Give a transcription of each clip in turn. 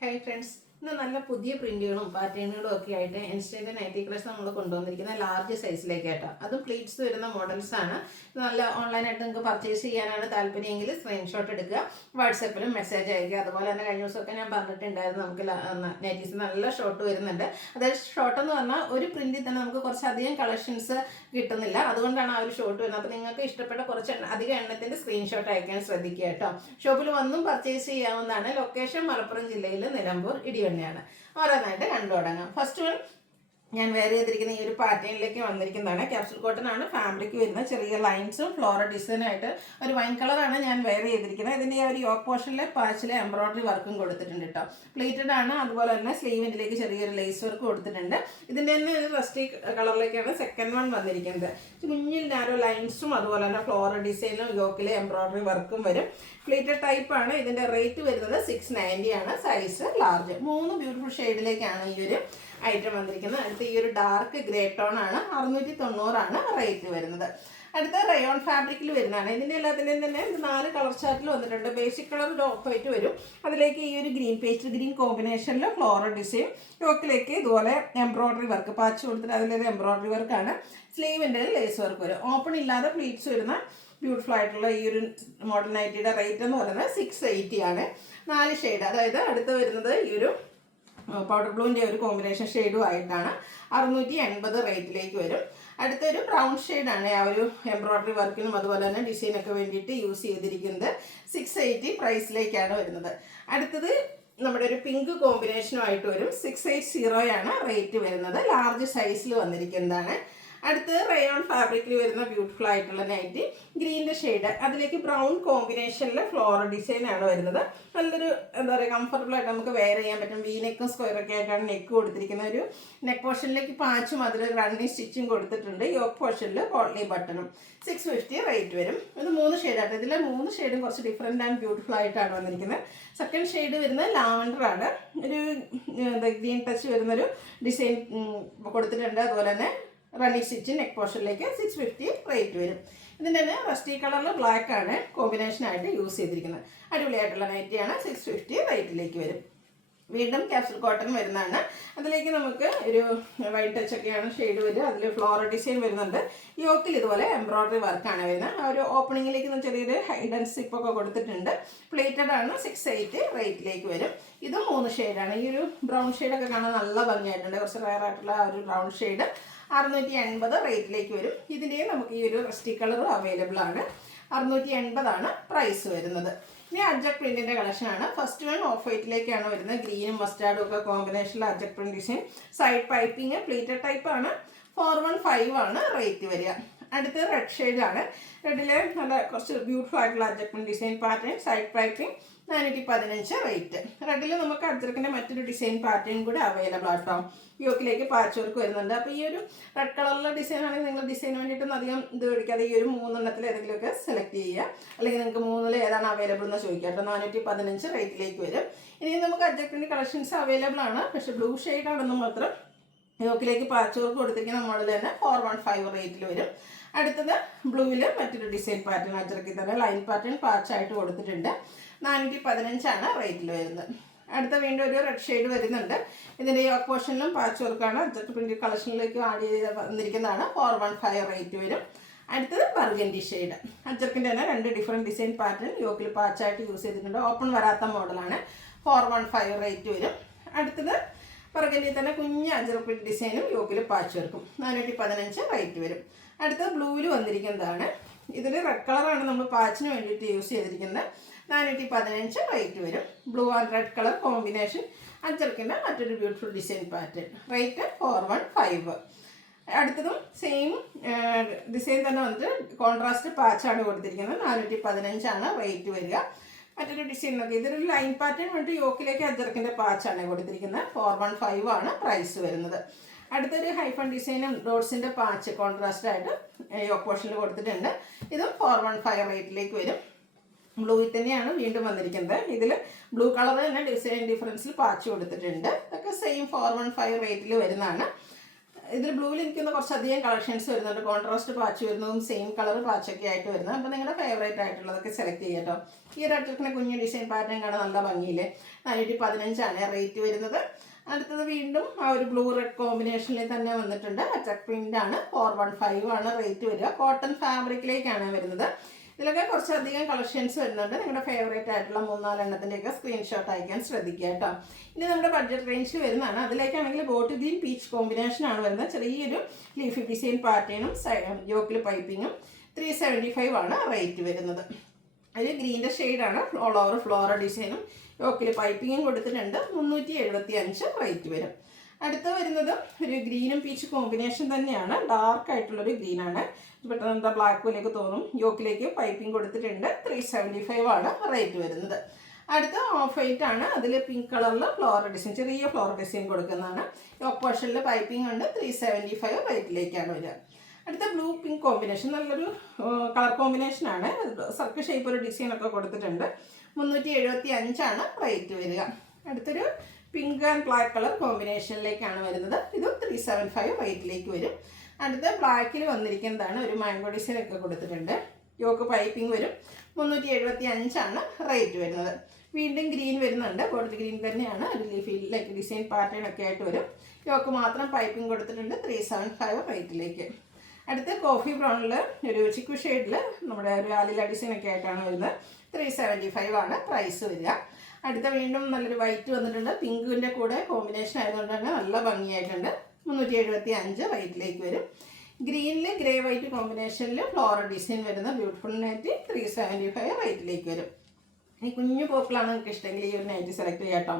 Hi friends, ഇന്ന് നല്ല പുതിയ പ്രിന്റുകളും പാറ്റേണുകളും ഒക്കെ ആയിട്ട് ഇൻസ്റ്റന്റ് നൈറ്റി കളക്ഷൻ നമ്മൾ കൊണ്ടുവന്നിരിക്കുന്ന ലാർജ് സൈസിലേക്കായിട്ടോ. അതും പ്ലീറ്റ്സ് വരുന്ന മോഡൽസ് ആണ്. നല്ല ഓൺലൈനായിട്ട് നിങ്ങൾക്ക് പർച്ചേസ് ചെയ്യാനാണ് താല്പര്യമെങ്കിൽ സ്ക്രീൻഷോട്ട് എടുക്കുക, വാട്സാപ്പിലും മെസ്സേജ് അയക്കുക. അതുപോലെ തന്നെ കഴിഞ്ഞ ദിവസമൊക്കെ ഞാൻ പറഞ്ഞിട്ടുണ്ടായിരുന്നു, നമുക്ക് നൈറ്റീസ് നല്ല ഷോർട്ട് വരുന്നുണ്ട്. അതായത് ഷോർട്ട് എന്ന് പറഞ്ഞാൽ ഒരു പ്രിന്റിൽ തന്നെ നമുക്ക് കുറച്ചധികം കളക്ഷൻസ് കിട്ടുന്നില്ല, അതുകൊണ്ടാണ് ആ ഒരു ഷോർട്ട് വരുന്നത്. അപ്പോൾ നിങ്ങൾക്ക് ഇഷ്ടപ്പെട്ട കുറച്ച് അധികം എണ്ണത്തിൻ്റെ സ്ക്രീൻഷോട്ട് അയക്കാൻ ശ്രദ്ധിക്കുക കേട്ടോ. ഷോപ്പിൽ വന്നും പർച്ചേസ് ചെയ്യാവുന്നതാണ്. ലൊക്കേഷൻ മലപ്പുറം ജില്ലയിൽ നിലമ്പൂർ ഇടിവണ്ണയാണ്. ഓരോന്നായിട്ട് കണ്ടു തുടങ്ങാം. ഫസ്റ്റ് വൺ ഞാൻ വെയർ ചെയ്തിരിക്കുന്ന ഈ ഒരു പാറ്റേണിലേക്ക് വന്നിരിക്കുന്നതാണ്. ക്യാപ്സൂൾ കോട്ടൺ ആണ് ഫാബ്രിക് വരുന്നത്. ചെറിയ ലൈൻസും ഫ്ലോറൽ ഡിസൈനായിട്ട് ഒരു വൈൻ കളറാണ് ഞാൻ വെയർ ചെയ്തിരിക്കുന്നത്. ഇതിൻ്റെ ആ ഒരു യോക്ക് പോർഷനിലെ പാച്ചിലെ എംബ്രോയിഡറി വർക്കും കൊടുത്തിട്ടുണ്ട് കേട്ടോ. പ്ലേറ്റഡ് ആണ്. അതുപോലെ തന്നെ സ്ലീവിൻ്റിലേക്ക് ചെറിയൊരു ലേസ് വർക്ക് കൊടുത്തിട്ടുണ്ട്. ഇതിൻ്റെ തന്നെ ഒരു റസ്റ്റി കളറിലേക്കാണ് സെക്കൻഡ് വൺ വന്നിരിക്കുന്നത്. കുഞ്ഞിൽ നാരോ ലൈൻസും അതുപോലെ തന്നെ ഫ്ലോറൽ ഡിസൈനും യോക്കിലെ എംബ്രോയിഡറി വർക്കും വരും. പ്ലേറ്റഡ് ടൈപ്പ് ആണ്. ഇതിൻ്റെ റേറ്റ് വരുന്നത് 690 ആണ്. Size large. 3 ബ്യൂട്ടിഫുൾ ഷെയ്ഡിലേക്കാണ് ഈ ഒരു ഐറ്റം വന്നിരിക്കുന്നത്. അടുത്ത ഈ ഒരു ഡാർക്ക് ഗ്രേ ടോൺ ആണ്. 690 ആണ് റേറ്റ് വരുന്നത്. അടുത്ത റയോൺ ഫാബ്രിക്കിൽ വരുന്നതാണ്. ഇതിൻ്റെ എല്ലാത്തിൻ്റെയും തന്നെ 4 കളർ ചാർട്ടിൽ വന്നിട്ടുണ്ട്. ബേസിക് കളർ ഒരു ഓഫ് വൈറ്റ് വരും. അതിലേക്ക് ഈ ഒരു ഗ്രീൻ പേസ്റ്റ് ഗ്രീൻ കോമ്പിനേഷനിൽ ഫ്ലോറൽ ഡിസൈൻ, യോക്കിലേക്ക് ഇതുപോലെ എംബ്രോയിഡറി വർക്ക് പാച്ച് കൊടുത്തിട്ട് അതിലേത് എംബ്രോയിഡറി വർക്കാണ്. സ്ലീവിൻ്റെ ലേസ് വർക്ക് വരും. ഓപ്പൺ ഇല്ലാതെ പ്ലീറ്റ്സ് വരുന്ന ബ്യൂട്ടിഫുൾ ആയിട്ടുള്ള ഈ ഒരു മോഡൽ നൈറ്റിയുടെ റേറ്റ് എന്ന് പറയുന്നത് 680 ആണ്. 4 ഷെയ്ഡ്. അതായത് അടുത്ത് വരുന്നത് ഈ ഒരു പൗഡർ ബ്ലൂവിൻ്റെ ഒരു കോമ്പിനേഷൻ ഷെയ്ഡും ആയിട്ടാണ്. 680 റേറ്റിലേക്ക് വരും. അടുത്തൊരു ബ്രൗൺ ഷെയ്ഡാണ് ആ ഒരു എംബ്രോയിഡറി വർക്കിനും അതുപോലെ തന്നെ ഡിസൈനൊക്കെ വേണ്ടിയിട്ട് യൂസ് ചെയ്തിരിക്കുന്നത്. 680 പ്രൈസിലേക്കാണ് വരുന്നത്. അടുത്തത് നമ്മുടെ ഒരു പിങ്ക് കോമ്പിനേഷനുമായിട്ട് വരും. 680 ആണ് റേറ്റ് വരുന്നത്. ലാർജ് സൈസിൽ വന്നിരിക്കുന്നതാണ്. അടുത്തത് റയോൺ ഫാബ്രിക്കിൽ വരുന്ന ബ്യൂട്ടിഫുൾ ആയിട്ടുള്ള നൈറ്റി ഗ്രീൻ്റെ ഷെയ്ഡ്, അതിലേക്ക് ബ്രൗൺ കോമ്പിനേഷനിൽ ഫ്ലോറൽ ഡിസൈൻ ആണ് വരുന്നത്. നല്ലൊരു എന്താ പറയുക കംഫർട്ടബിൾ ആയിട്ട് നമുക്ക് വെയർ ചെയ്യാൻ പറ്റും. വി നെക്കും സ്ക്വയറൊക്കെ ആയിട്ടാണ് നെക്ക് കൊടുത്തിരിക്കുന്ന. ഒരു നെക്ക് പോർഷനിലേക്ക് പാച്ചും അതിൽ റണ്ണിങ് സ്റ്റിച്ചും കൊടുത്തിട്ടുണ്ട്. യോക്ക് പോർഷനിൽ കോട്ട്ലി ബട്ടണും. 650 റേറ്റ് വരും. ഇത് 3 ഷെയ്ഡായിട്ട്. ഇതിലെ 3 ഷെയ്ഡും കുറച്ച് ഡിഫറെൻ്റ് ആൻഡ് ബ്യൂട്ടിഫുൾ ആയിട്ടാണ് വന്നിരിക്കുന്നത്. സെക്കൻഡ് ഷെയ്ഡ് വരുന്നത് ലാവൻഡർ ആണ്. ഒരു ഗ്രീൻ ടച്ച് വരുന്നൊരു ഡിസൈൻ കൊടുത്തിട്ടുണ്ട്. അതുപോലെ തന്നെ റണ്ണിങ് സ്റ്റിച്ച് നെക്ക് പോർഷനിലേക്ക് 650 റേറ്റ് വരും. ഇതിൻ്റെ തന്നെ റസ്റ്റി കളറിൽ ബ്ലാക്ക് ആണ് കോമ്പിനേഷനായിട്ട് യൂസ് ചെയ്തിരിക്കുന്നത്. അടിപൊളിയായിട്ടുള്ള നൈറ്റിയാണ്. 650 റേറ്റിലേക്ക് വരും. വീണ്ടും ക്യാപ്സൂൾ കോട്ടൺ വരുന്നതാണ്. അതിലേക്ക് നമുക്ക് ഒരു വൈറ്റ് ടച്ച് ഒക്കെയാണ് ഷെയ്ഡ് വരിക. അതിൽ ഫ്ലോറൽ ഡിസൈൻ വരുന്നുണ്ട്. യോക്കിൽ ഇതുപോലെ എംബ്രോയിഡറി വർക്കാണ് വരുന്നത്. ആ ഒരു ഓപ്പണിങ്ങിലേക്ക് ചെറിയൊരു ഹൈഡൻ സിപ്പൊക്കെ കൊടുത്തിട്ടുണ്ട്. പ്ലേറ്റഡ് ആണ്. 680 റേറ്റിലേക്ക് വരും. ഇതും 3 ഷെയ്ഡാണ്. ഈ ഒരു ബ്രൗൺ ഷെയ്ഡൊക്കെ കാണാൻ നല്ല ഭംഗിയായിട്ടുണ്ട്. കുറച്ച് റയർ ആയിട്ടുള്ള ആ ഒരു ബ്രൗൺ ഷെയ്ഡ് 680 റേറ്റിലേക്ക് വരും. ഇതിൻ്റെയും നമുക്ക് ഈ ഒരു റസ്റ്റി കളറും അവൈലബിൾ ആണ്. 680 ആണ് പ്രൈസ് വരുന്നത്. ഇനി അജക് പ്രിന്റിൻ്റെ കളക്ഷനാണ്. ഫസ്റ്റ് വൺ ഓഫ് വൈറ്റിലേക്കാണ് വരുന്നത്. ഗ്രീനും മസ്റ്റാർഡും ഒക്കെ കോമ്പിനേഷനിൽ ajrak print design. Side piping pleated type ആണ്. 415 ആണ് റേറ്റ് വരിക. അടുത്തത് റെഡ് ഷെയ്ഡാണ്. റെഡിലെ നല്ല കുറച്ച് ബ്യൂട്ടിഫുൾ ആയിട്ടുള്ള ajrak print design pattern. Side piping 415 rate. റെഡിൽ നമുക്ക് അജക്കിൻ്റെ മറ്റൊരു ഡിസൈൻ പാറ്റേൺ കൂടെ അവൈലബിൾ ആട്ടോ. യോക്കിലേക്ക് പാച്ച് വർക്ക് വരുന്നുണ്ട്. അപ്പോൾ ഈ ഒരു റെഡ് കളറിലെ ഡിസൈൻ ആണെങ്കിൽ നിങ്ങൾ ഡിസൈന് വേണ്ടിയിട്ടൊന്നും അധികം ഇത് മേടിക്കാതെ ഈ ഒരു 3 ഏതെങ്കിലുമൊക്കെ സെലക്ട് ചെയ്യുക. അല്ലെങ്കിൽ നിങ്ങൾക്ക് 3 ഏതാണ് അവൈലബിൾ എന്ന് ചോദിക്കാം കേട്ടോ. 415 റേറ്റിലേക്ക് വരും. ഇനി നമുക്ക് അജക്കിൻ്റെ കളക്ഷൻസ് അവൈലബിൾ ആണ്. പക്ഷേ ബ്ലൂ ഷെയ്ഡാണെന്ന് മാത്രം. യോക്കിലേക്ക് പാച്ച് വർക്ക് കൊടുത്തിരിക്കുന്ന മോഡൽ തന്നെ 415 റേറ്റിൽ വരും. അടുത്തത് ബ്ലൂവിൽ മറ്റൊരു ഡിസൈൻ പാറ്റേൺ അജറക്കിൽ തന്നെ ലൈൻ പാറ്റേൺ പാച്ചായിട്ട് കൊടുത്തിട്ടുണ്ട്. 415 ആണ് റേറ്റിൽ വരുന്നത്. അടുത്ത വീണ്ടും ഒരു റെഡ് ഷെയ്ഡ് വരുന്നുണ്ട്. ഇതിൻ്റെ യോക്ക് പോർഷനിലും പാച്ച് വർക്കാണ്. അജറക്ക് പ്രിന്റ് കളക്ഷനിലേക്ക് ആഡ് ചെയ്ത് വന്നിരിക്കുന്നതാണ്. 415 റേറ്റ് വരും. അടുത്തത് ബർഗൻഡി ഷെയ്ഡ്. അജറക്കിൻ്റെ തന്നെ 2 ഡിഫറെൻറ്റ് ഡിസൈൻ പാറ്റേൺ യോക്കിൽ പാച്ചായിട്ട് യൂസ് ചെയ്തിട്ടുണ്ട്. ഓപ്പൺ വരാത്ത മോഡലാണ്. 415 റേറ്റ് വരും. അടുത്തത് ബർഗൻഡി തന്നെ കുഞ്ഞ് അജറക്ക് പ്രിന്റ് ഡിസൈനും യോക്കിൽ പാച്ച് വർക്കും. 415 റേറ്റ് വരും. അടുത്ത ബ്ലൂവിൽ വന്നിരിക്കുന്നതാണ്. ഇതിൽ റെഡ് കളറാണ് നമ്മൾ പാച്ചിന് വേണ്ടിയിട്ട് യൂസ് ചെയ്തിരിക്കുന്നത്. 415 റേറ്റ് വരും. Blue and red colour combination അജർക്കിൻ്റെ മറ്റൊരു ബ്യൂട്ടിഫുൾ ഡിസൈൻ പാറ്റേൺ. റേറ്റ് 415. അടുത്തതും സെയിം ഡിസൈൻ തന്നെ വന്നിട്ട് കോൺട്രാസ്റ്റ് പാച്ചാണ് കൊടുത്തിരിക്കുന്നത്. 415 ആണ് റേറ്റ് വരിക. മറ്റൊരു ഡിസൈൻ നോക്കി. ഇതൊരു ലൈൻ പാറ്റേൺ വേണ്ടി യോക്കിലേക്ക് അജർക്കിൻ്റെ പാച്ചാണ് കൊടുത്തിരിക്കുന്നത്. 415 ആണ് പ്രൈസ് വരുന്നത്. അടുത്തൊരു ഹൈഫൺ ഡിസൈനും ഡോട്ട്സിൻ്റെ പാച്ച് കോൺട്രാസ്റ്റ് ആയിട്ട് യോക്ക് പോർഷനിൽ കൊടുത്തിട്ടുണ്ട്. ഇതും 415 റേറ്റിലേക്ക് വരും. ബ്ലൂയിൽ തന്നെയാണ് വീണ്ടും വന്നിരിക്കുന്നത്. ഇതിൽ ബ്ലൂ കളർ തന്നെ ഡിസൈൻ ഡിഫറൻസിൽ പാച്ച് കൊടുത്തിട്ടുണ്ട്. ഇതൊക്കെ സെയിം 415 റേറ്റിൽ വരുന്നതാണ്. ഇതിൽ ബ്ലൂവിൽ എനിക്കൊന്ന് കുറച്ചധികം കളക്ഷൻസ് വരുന്നുണ്ട്. കോൺട്രാസ്റ്റ് പാച്ച് വരുന്നതും സെയിം കളർ പാച്ചൊക്കെ ആയിട്ട് വരുന്നത്. അപ്പോൾ നിങ്ങളുടെ ഫേവറേറ്റ് ആയിട്ടുള്ളതൊക്കെ സെലക്ട് ചെയ്യാം കേട്ടോ. ഈ ഒരു അറ്റക്കിനെ കുഞ്ഞു ഡിസൈൻ പാറ്റേൺ കാണാൻ നല്ല ഭംഗിയില്ലേ. 415 റേറ്റ് വരുന്നത്. അടുത്തത് വീണ്ടും ആ ഒരു ബ്ലൂ റെഡ് കോമ്പിനേഷനിൽ തന്നെ വന്നിട്ടുണ്ട്. അറ്റക് പ്രിൻ്റ് ആണ്. 415 റേറ്റ് വരിക. കോട്ടൺ ഫാബ്രിക്കിലേക്കാണ് വരുന്നത്. ഇതിലൊക്കെ കുറച്ചധികം കളക്ഷൻസ് വരുന്നുണ്ട്. നിങ്ങളുടെ ഫേവറേറ്റ് ആയിട്ടുള്ള 3-4 സ്ക്രീൻഷോട്ട് അയക്കാൻ ശ്രദ്ധിക്കുക കേട്ടോ. ഇനി നമ്മുടെ ബഡ്ജറ്റ് റേഞ്ച് വരുന്നതാണ്. അതിലേക്കാണെങ്കിൽ ബോട്ടിൽ ഗ്രീൻ പീച്ച് കോമ്പിനേഷനാണ് വരുന്നത്. ചെറിയൊരു ലീഫി ഡിസൈൻ പാറ്റേണും യോക്കിൽ പൈപ്പിങ്ങും 375 റേറ്റ് വരുന്നത്. ഒരു ഗ്രീൻ്റെ ഷെയ്ഡാണ്. ഓൾ ഓവർ ഫ്ലോറൽ ഡിസൈനും യോക്കിൽ പൈപ്പിങ്ങും കൊടുത്തിട്ടുണ്ട്. 375 റേറ്റ് വരും. അടുത്ത വരുന്നത് ഒരു ഗ്രീനും പീച്ച് കോമ്പിനേഷൻ തന്നെയാണ്. ഡാർക്ക് ആയിട്ടുള്ളൊരു ഗ്രീനാണ്. പെട്ടെന്ന് എന്താ ബ്ലാക്ക് പോലെയൊക്കെ തോന്നും. യോക്കിലേക്ക് പൈപ്പിംഗ് കൊടുത്തിട്ടുണ്ട്. 375 റേറ്റ് വരുന്നത്. അടുത്ത ഓഫ് വൈറ്റ് ആണ്. അതിൽ പിങ്ക് കളറിൽ ഫ്ലോറൽ ഡിസൈൻ, ചെറിയ ഫ്ലോറൽ ഡിസൈൻ കൊടുക്കുന്നതാണ്. യോക്ക് പോർഷനിൽ പൈപ്പിംഗ് ഉണ്ട്. 375 റേറ്റിലേക്കാണ് വരിക. അടുത്ത ബ്ലൂ പിങ്ക് കോമ്പിനേഷൻ, നല്ലൊരു കളർ കോമ്പിനേഷനാണ്. സർക്കിൾ ഷേപ്പ് ഒരു ഡിസൈനൊക്കെ കൊടുത്തിട്ടുണ്ട്. 375 റേറ്റ് വരിക. അടുത്തൊരു പിങ്ക് ആൻഡ് ബ്ലാക്ക് കളർ കോമ്പിനേഷനിലേക്കാണ് വരുന്നത്. ഇതും 375 റേറ്റിലേക്ക് വരും. അടുത്ത ബ്ലാക്കിൽ വന്നിരിക്കുന്നതാണ്. ഒരു മാംഗോ ഡിസൈനൊക്കെ കൊടുത്തിട്ടുണ്ട്. യോക്ക് പൈപ്പിംഗ് വരും. 375 റേറ്റ് വരുന്നത്. വീണ്ടും ഗ്രീൻ വരുന്നുണ്ട്. ബോട്ടിൽ ഗ്രീൻ തന്നെയാണ്. ഒരു ലീഫിലേക്ക് ഡിസൈൻ പാറ്റേൺ ഒക്കെ ആയിട്ട് വരും. യോക്ക് മാത്രം പൈപ്പിംഗ് കൊടുത്തിട്ടുണ്ട്. 375 റേറ്റിലേക്ക്. അടുത്ത കോഫി ബ്രൗണിൽ ഒരു ചിക്കു ഷെയ്ഡിൽ നമ്മുടെ ഒരു ആലില ഡിസൈനൊക്കെ ആയിട്ടാണ് വരുന്നത്. 375 പ്രൈസ് വരിക. അടുത്ത വീണ്ടും നല്ലൊരു വൈറ്റ് വന്നിട്ടുണ്ട്. പിങ്കിൻ്റെ കൂടെ കോമ്പിനേഷൻ ആയതുകൊണ്ട് തന്നെ നല്ല ഭംഗിയായിട്ടുണ്ട്. 375 റേറ്റിലേക്ക് വരും. ഗ്രീനിൽ ഗ്രേ വൈറ്റ് കോമ്പിനേഷനിൽ ഫ്ലോറൽ ഡിസൈൻ വരുന്ന ബ്യൂട്ടിഫുൾ നൈറ്റ് 375 റേറ്റിലേക്ക് വരും. ഈ കുഞ്ഞു പോക്കിലാണ് നിങ്ങൾക്ക് ഇഷ്ടമെങ്കിൽ ഈ ഒരു നൈറ്റ് സെലക്ട് ചെയ്യാം കേട്ടോ.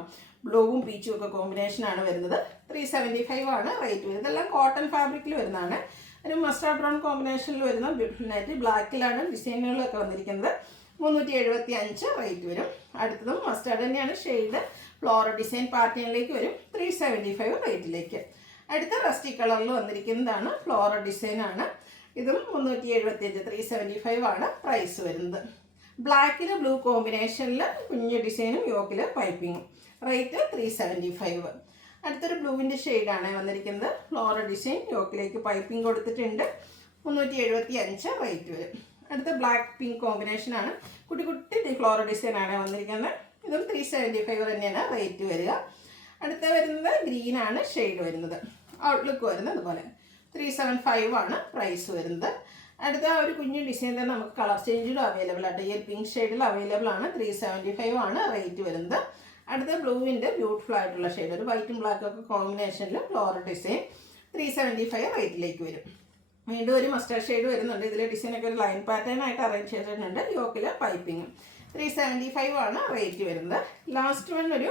ബ്ലൂവും പീച്ചും ഒക്കെ കോമ്പിനേഷനാണ് വരുന്നത്. 375 റേറ്റ് വരുന്നത്. ഇതെല്ലാം കോട്ടൺ ഫാബ്രിക്കിൽ വരുന്നതാണ്. ഒരു മസ്റ്റാർഡ് ബ്രൗൺ കോമ്പിനേഷനിൽ വരുന്ന ബ്യൂട്ടിഫുൾ നൈറ്റ്. ബ്ലാക്കിലാണ് ഡിസൈനുകളൊക്കെ വന്നിരിക്കുന്നത്. 375 റേറ്റ് വരും. അടുത്തതും മസ്റ്റാർഡ് തന്നെയാണ് ഷെയ്ഡ്. ഫ്ലോറൽ ഡിസൈൻ പാറ്റേണിലേക്ക് വരും. 375 റേറ്റിലേക്ക്. അടുത്ത റസ്റ്റി കളറിൽ വന്നിരിക്കുന്നതാണ്. ഫ്ലോറൽ ഡിസൈനാണ്. ഇതും 375 375 പ്രൈസ് വരുന്നത്. ബ്ലാക്കിൽ ബ്ലൂ കോമ്പിനേഷനിൽ കുഞ്ഞു ഡിസൈനും യോക്കിൽ പൈപ്പിങ്ങും. റേറ്റ് 375. അടുത്തൊരു ബ്ലൂവിൻ്റെ ഷെയ്ഡാണ് വന്നിരിക്കുന്നത്. ഫ്ലോറൽ ഡിസൈൻ യോക്കിലേക്ക് പൈപ്പിംഗ് കൊടുത്തിട്ടുണ്ട്. 375 റേറ്റ് വരും. അടുത്ത ബ്ലാക്ക് പിങ്ക് കോമ്പിനേഷനാണ്. കുട്ടി കുട്ടി ഫ്ലോറൽ ഡിസൈനാണ് വന്നിരിക്കുന്നത്. ഇതും 375 തന്നെയാണ് റേറ്റ് വരിക. അടുത്ത വരുന്നത് ഗ്രീനാണ് ഷെയ്ഡ് വരുന്നത്. ഔട്ട്ലുക്ക് വരുന്നത് അതുപോലെ 375 പ്രൈസ് വരുന്നത്. അടുത്ത ഒരു കുഞ്ഞു ഡിസൈൻ തന്നെ നമുക്ക് കളർ ചേഞ്ചിലും അവൈലബിൾ ആയിട്ട് ഈ പിങ്ക് ഷെയ്ഡിൽ അവൈലബിൾ ആണ്. 375 റേറ്റ് വരുന്നത്. അടുത്ത ബ്ലൂവിൻ്റെ ബ്യൂട്ടിഫുൾ ആയിട്ടുള്ള ഷെയ്ഡ്, ഒരു വൈറ്റും ബ്ലാക്കും ഒക്കെ കോമ്പിനേഷനിൽ ഫ്ലോറൽ ഡിസൈൻ 375 റേറ്റിലേക്ക് വരും. വീണ്ടും ഒരു മസ്റ്റാർഡ് ഷെയ്ഡ് വരുന്നുണ്ട്. ഇതിലെ ഡിസൈനൊക്കെ ഒരു ലൈൻ പാറ്റേൺ ആയിട്ട് അറേഞ്ച് ചെയ്തിട്ടുണ്ട്. യോക്കിൽ പൈപ്പിങ്ങും. 375 റേറ്റ് വരുന്നത്. ലാസ്റ്റ് വൺ ഒരു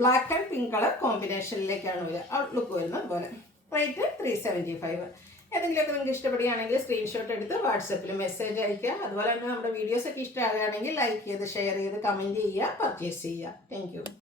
ബ്ലാക്ക് ആൻഡ് പിങ്ക് കളർ കോമ്പിനേഷനിലേക്കാണ് വരിക. ഔട്ട്ലുക്ക് വരുന്നത് അതുപോലെ. റേറ്റ് 375. ഏതെങ്കിലുമൊക്കെ നിങ്ങൾക്ക് ഇഷ്ടപ്പെടുകയാണെങ്കിൽ സ്ക്രീൻഷോട്ട് എടുത്ത് വാട്സപ്പിൽ മെസ്സേജ് അയയ്ക്കുക. അതുപോലെ തന്നെ നമ്മുടെ വീഡിയോസൊക്കെ ഇഷ്ടമാകുകയാണെങ്കിൽ ലൈക്ക് ചെയ്ത് ഷെയർ ചെയ്ത് കമൻറ്റ് ചെയ്യുക, പർച്ചേസ് ചെയ്യുക. താങ്ക്